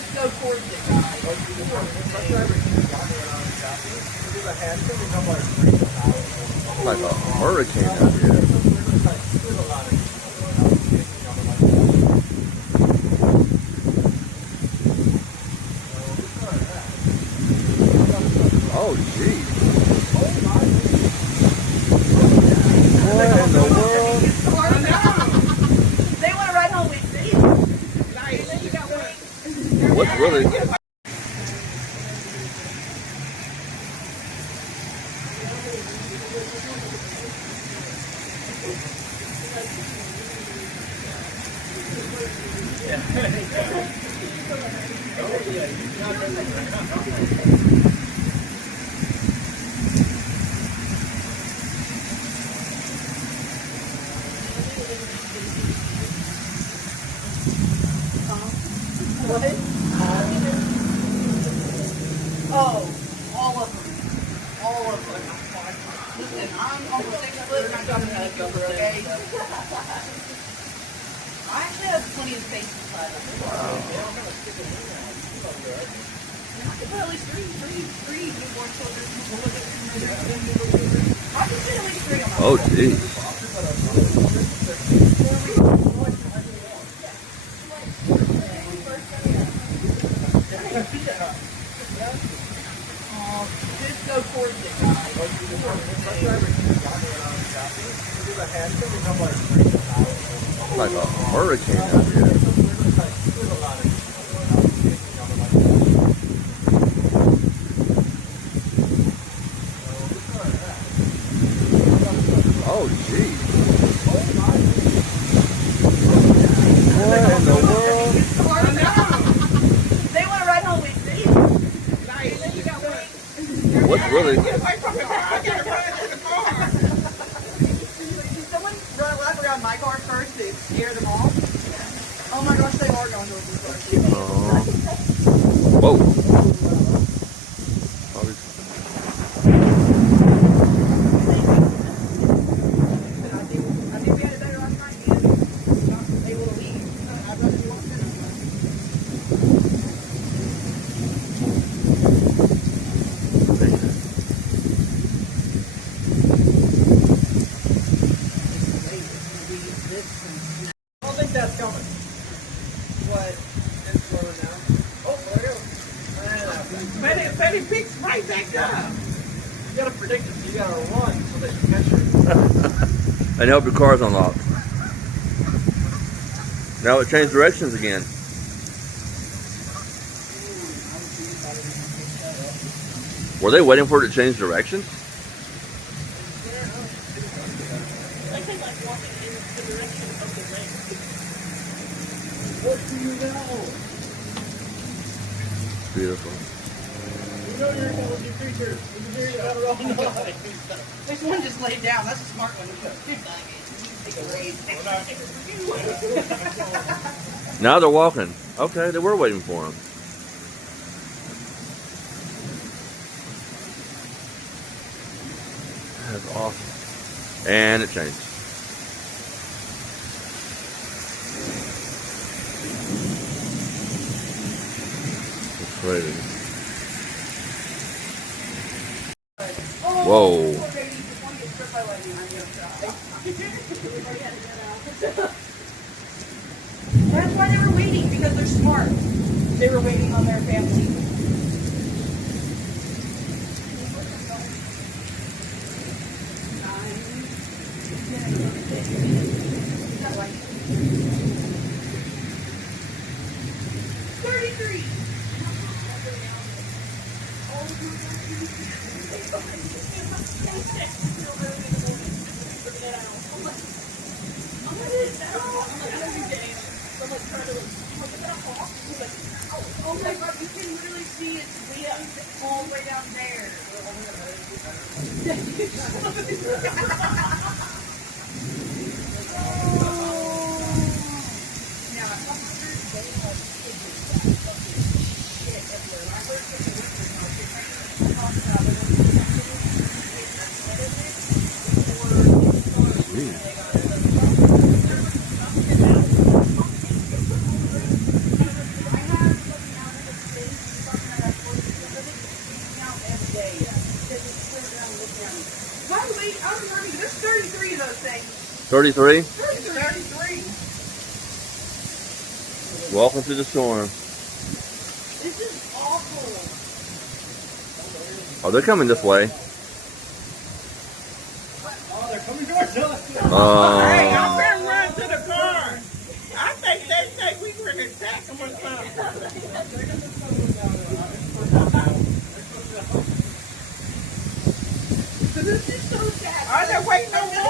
just go towards it, guys. Like a hurricane out here. Oh, geez. What in the world? They want to ride home with me. What's really? What? Oh, all of them. All of them. Listen, I'm almost 6 foot and I'm jumping out of cover, okay? I actually have plenty of space inside of it. Wow. I could put at least three newborn children. I can fit at least 3 on my Oh, geez. Just go towards it, guys. Like a hurricane out here. Oh, geez. What in the world? They want to ride home with me. What's really? Did someone run a lap around my car first to scare them off? Oh my gosh, they are going to open the car. Whoa. I think we had it better last night, man. Not able to leave. I thought you walked in. I don't think that's coming. What? It's slower now. Oh, there it goes. Betty picks right back up. You gotta predict it, so you gotta run so that you catch her. And help your car's unlocked. Now it changed directions again. Were they waiting for it to change directions? What do you know? Beautiful. You know you're intelligent creature. You can hear you have a wrong night. This one just laid down. That's a smart one. Take a raise. Now they're walking. Okay, they were waiting for him. That's awesome. And it changed. It's crazy. Whoa. That's why they were waiting, because they're smart. They were waiting on their family. Oh my god, you can literally see its wings all the way down there. 33? It's 33. Welcome to the storm. This is awful. Oh, they're coming this way. Oh, they're coming towards us. Hey, I'm gonna run to the car. I think they think we were gonna attack them or something. Are they waiting on more?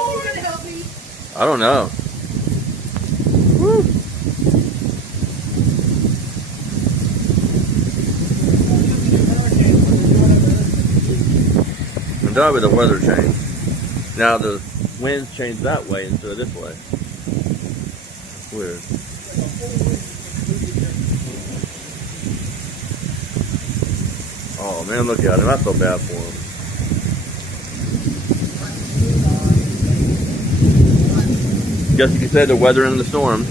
I don't know. Woo. And that way the weather changed. Now the winds changed that way instead of this way. Weird. Oh man, look at him. I feel bad for him. Guess you could say the weather in the storm.